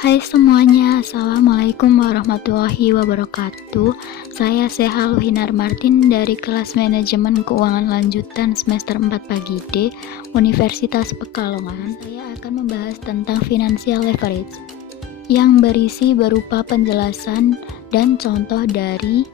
Hai semuanya, Assalamualaikum warahmatullahi wabarakatuh. Saya Seha Luhinar Martin dari kelas Manajemen Keuangan Lanjutan semester 4 Pagi D, Universitas Pekalongan. Saya akan membahas tentang financial leverage yang berisi berupa penjelasan dan contoh dari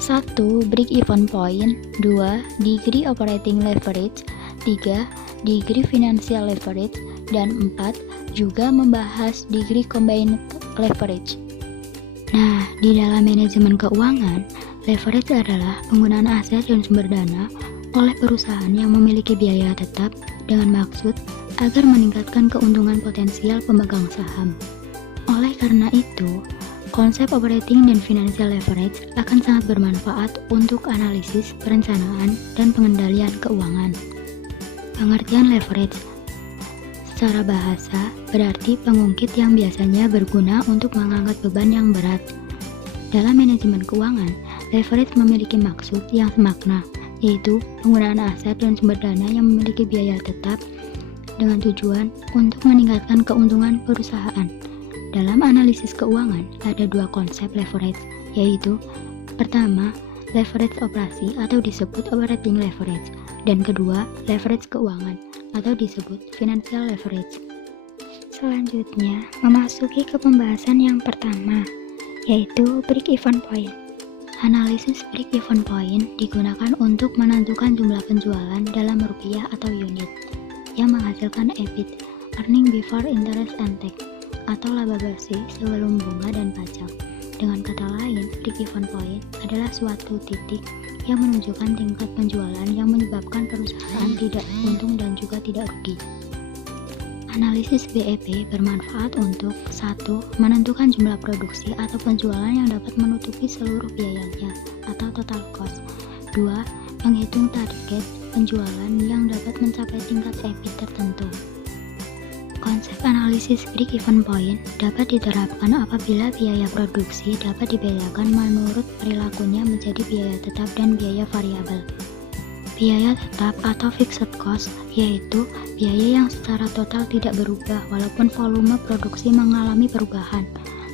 1. Break-even point, 2. Degree operating leverage, 3. Degree financial leverage, dan 4. Juga membahas degree combined leverage. Nah, di dalam manajemen keuangan, leverage adalah penggunaan aset dan sumber dana oleh perusahaan yang memiliki biaya tetap dengan maksud agar meningkatkan keuntungan potensial pemegang saham. Oleh karena itu, konsep operating dan financial leverage akan sangat bermanfaat untuk analisis, perencanaan, dan pengendalian keuangan. Pengertian leverage secara bahasa berarti pengungkit yang biasanya berguna untuk mengangkat beban yang berat. Dalam manajemen keuangan, leverage memiliki maksud yang semakna, yaitu penggunaan aset dan sumber dana yang memiliki biaya tetap dengan tujuan untuk meningkatkan keuntungan perusahaan. Dalam analisis keuangan, ada dua konsep leverage, yaitu pertama, leverage operasi atau disebut operating leverage, dan kedua, leverage keuangan atau disebut financial leverage. Selanjutnya, memasuki ke pembahasan yang pertama, yaitu break-even point. Analisis break-even point digunakan untuk menentukan jumlah penjualan dalam rupiah atau unit yang menghasilkan EBIT, earning before interest and tax, atau laba bersih sebelum bunga dan pajak. Dengan kata lain, break-even point adalah suatu titik yang menunjukkan tingkat penjualan yang menyebabkan perusahaan tidak untung dan juga tidak rugi. Analisis BEP bermanfaat untuk 1. Menentukan jumlah produksi atau penjualan yang dapat menutupi seluruh biayanya atau total cost. 2. Menghitung target penjualan yang dapat mencapai tingkat EBIT tertentu. Konsep analisis break-even point dapat diterapkan apabila biaya produksi dapat dibedakan menurut perilakunya menjadi biaya tetap dan biaya variabel. Biaya tetap atau fixed cost yaitu biaya yang secara total tidak berubah walaupun volume produksi mengalami perubahan.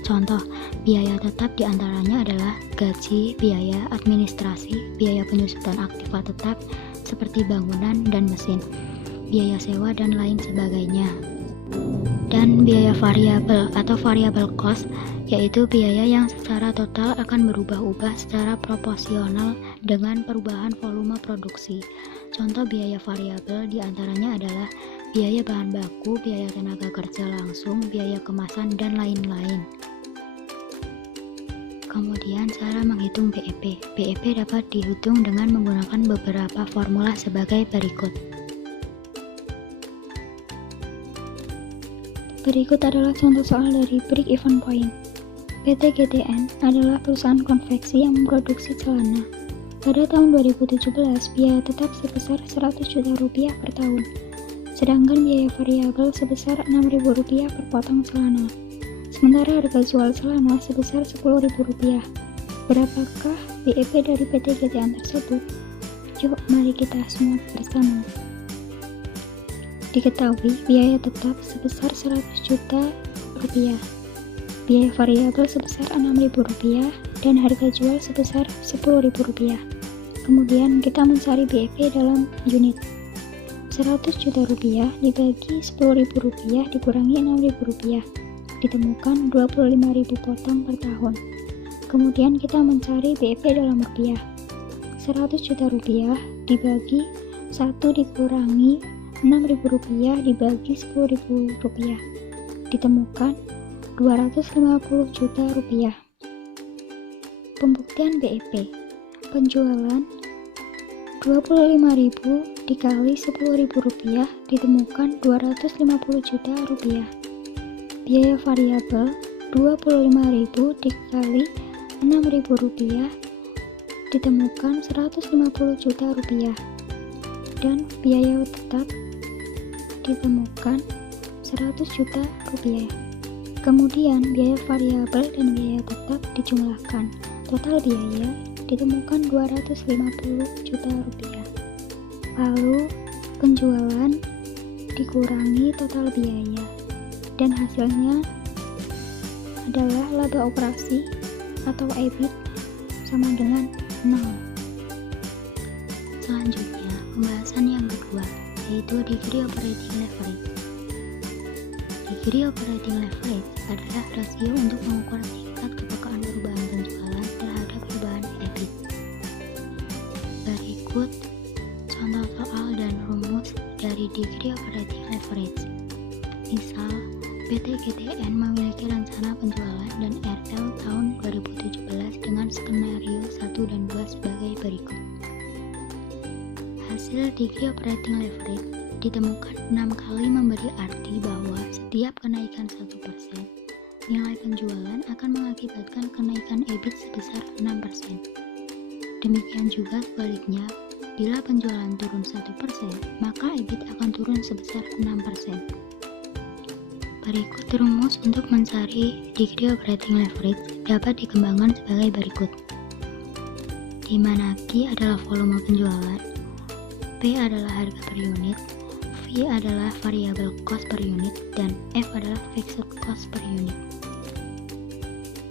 Contoh, biaya tetap diantaranya adalah gaji, biaya administrasi, biaya penyusutan aktiva tetap seperti bangunan dan mesin, biaya sewa dan lain sebagainya. Dan biaya variabel atau variable cost yaitu biaya yang secara total akan berubah-ubah secara proporsional dengan perubahan volume produksi. Contoh biaya variabel diantaranya adalah biaya bahan baku, biaya tenaga kerja langsung, biaya kemasan, dan lain-lain. Kemudian cara menghitung BEP. BEP dapat dihitung dengan menggunakan beberapa formula sebagai berikut. Berikut adalah contoh soal dari break-even point. PT GTN adalah perusahaan konveksi yang memproduksi celana. Pada tahun 2017, biaya tetap sebesar Rp100 juta per tahun, sedangkan biaya variabel sebesar Rp6.000 per potong celana. Sementara harga jual celana sebesar Rp10.000. Berapakah BEP dari PT GTN tersebut? Yuk, mari kita semua bersama. Diketahui biaya tetap sebesar Rp100 juta, biaya variabel sebesar Rp6.000, dan harga jual sebesar Rp10.000. Kemudian kita mencari BEP dalam unit. Rp100 juta dibagi Rp10.000 dikurangi Rp6.000, ditemukan 25.000 potong per tahun. Kemudian kita mencari BEP dalam rupiah. Rp100 juta dibagi 1 dikurangi Rp6.000 dibagi Rp10.000, ditemukan Rp250 juta. Pembuktian BEP. Penjualan Rp25.000 dikali Rp10.000 ditemukan Rp250 juta. Biaya variabel Rp25.000 dikali Rp6.000 ditemukan Rp150 juta. Dan biaya tetap ditemukan Rp100 juta. Kemudian biaya variabel dan biaya tetap dijumlahkan. Total biaya ditemukan Rp250 juta. Lalu penjualan dikurangi total biaya dan hasilnya adalah laba operasi atau EBIT sama dengan 0. Selanjutnya, pembahasan yang kedua, yaitu degree operating leverage. Degree operating leverage adalah rasio untuk mengukur tingkat kepekaan perubahan penjualan terhadap perubahan EBIT. Berikut contoh soal dan rumus dari degree operating leverage. Misal, PT GTN memiliki rencana penjualan dan RL tahun 2017 dengan skenario 1 dan 2 sebagai berikut. Hasil degree operating leverage ditemukan 6 kali memberi arti bahwa setiap kenaikan 1%, nilai penjualan akan mengakibatkan kenaikan EBIT sebesar 6%. Demikian juga sebaliknya, bila penjualan turun 1%, maka EBIT akan turun sebesar 6%. Berikut rumus untuk mencari degree operating leverage dapat dikembangkan sebagai berikut, di mana Q adalah volume penjualan, P adalah harga per unit, V adalah variable cost per unit, dan F adalah fixed cost per unit.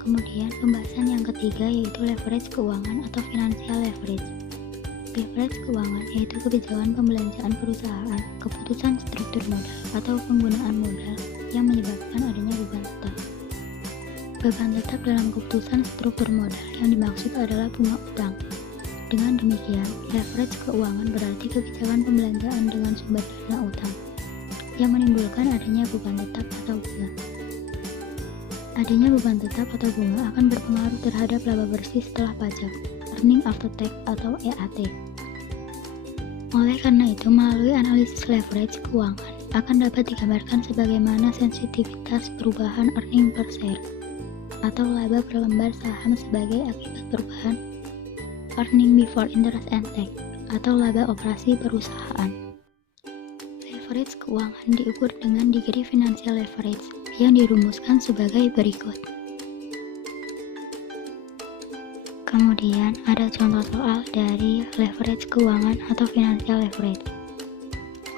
Kemudian pembahasan yang ketiga yaitu leverage keuangan atau financial leverage. Leverage keuangan yaitu kebijakan pembelanjaan perusahaan, keputusan struktur modal atau penggunaan modal yang menyebabkan adanya beban tetap. Beban tetap dalam keputusan struktur modal yang dimaksud adalah bunga utang. Dengan demikian, leverage keuangan berarti kebijakan pembelanjaan dengan sumber dana utang yang menimbulkan adanya beban tetap atau bunga. Adanya beban tetap atau bunga akan berpengaruh terhadap laba bersih setelah pajak, earning after tax atau EAT. Oleh karena itu, melalui analisis leverage keuangan akan dapat digambarkan sebagaimana sensitivitas perubahan earning per share atau laba per lembar saham sebagai akibat perubahan earning before interest and tax atau laba operasi perusahaan. Leverage keuangan diukur dengan degree financial leverage yang dirumuskan sebagai berikut. Kemudian ada contoh soal dari leverage keuangan atau financial leverage.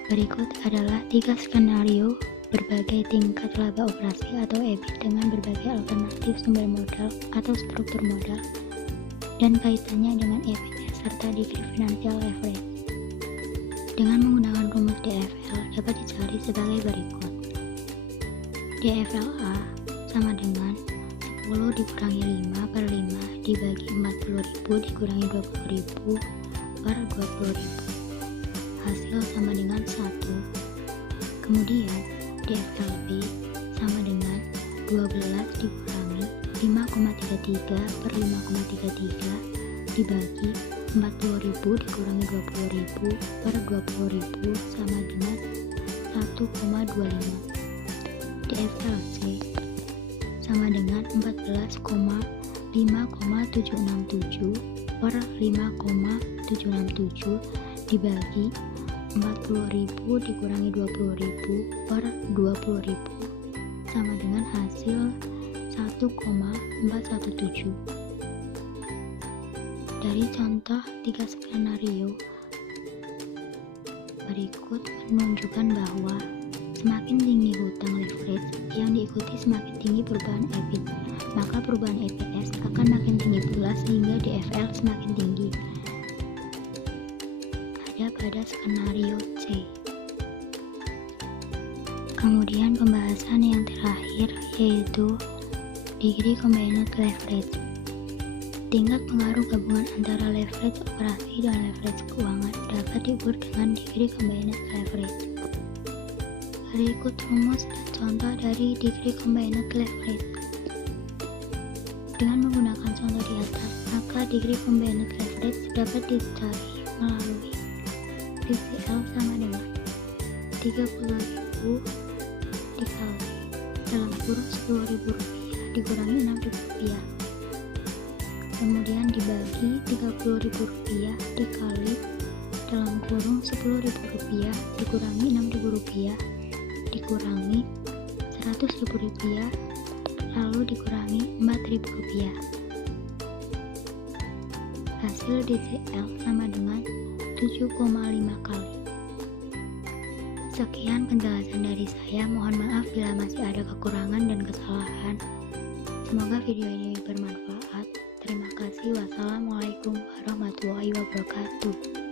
Berikut adalah 3 skenario berbagai tingkat laba operasi atau EBIT dengan berbagai alternatif sumber modal atau struktur modal dan kaitannya dengan EBIT serta degree financial leverage. Dengan menggunakan rumus DFL dapat dicari sebagai berikut. DFLA sama dengan 10 dikurangi 5 per 5 dibagi 40.000 dikurangi 20.000 per 20.000. Hasil sama dengan 1. Kemudian DFLB sama dengan 12 dikurangi 5,33 per 5,33 dibagi 40.000 dikurangi 20.000 per 20.000 sama dengan 1,25. DFLC sama dengan 14,5,767 per 5,767 dibagi 40.000 dikurangi 20.000 per 20.000 sama dengan hasil 1,417. Dari contoh 3 skenario berikut menunjukkan bahwa semakin tinggi hutang leverage yang diikuti semakin tinggi perubahan EBIT, maka perubahan EPS akan makin tinggi pula sehingga DFL semakin tinggi. Ada pada skenario C. Kemudian pembahasan yang terakhir yaitu degree combined leverage. Tingkat pengaruh gabungan antara leverage operasi dan leverage keuangan dapat diukur dengan degree combined leverage. Berikut rumus dan contoh dari degree combined leverage. Dengan menggunakan contoh di atas, maka degree combined leverage dapat dicari melalui DCL sama dengan 30.000 dikali dalam kurung 10.000 rupiah dikurangi 6.000 rupiah, kemudian dibagi 30.000 rupiah dikali dalam kurung 10.000 rupiah dikurangi 6.000 rupiah dikurangi 100.000 rupiah lalu dikurangi 4.000 rupiah. Hasil DCL sama dengan 7,5 kali. Sekian penjelasan dari saya, mohon maaf bila masih ada kekurangan dan kesalahan. Semoga video ini bermanfaat. Terima kasih. Wassalamualaikum warahmatullahi wabarakatuh.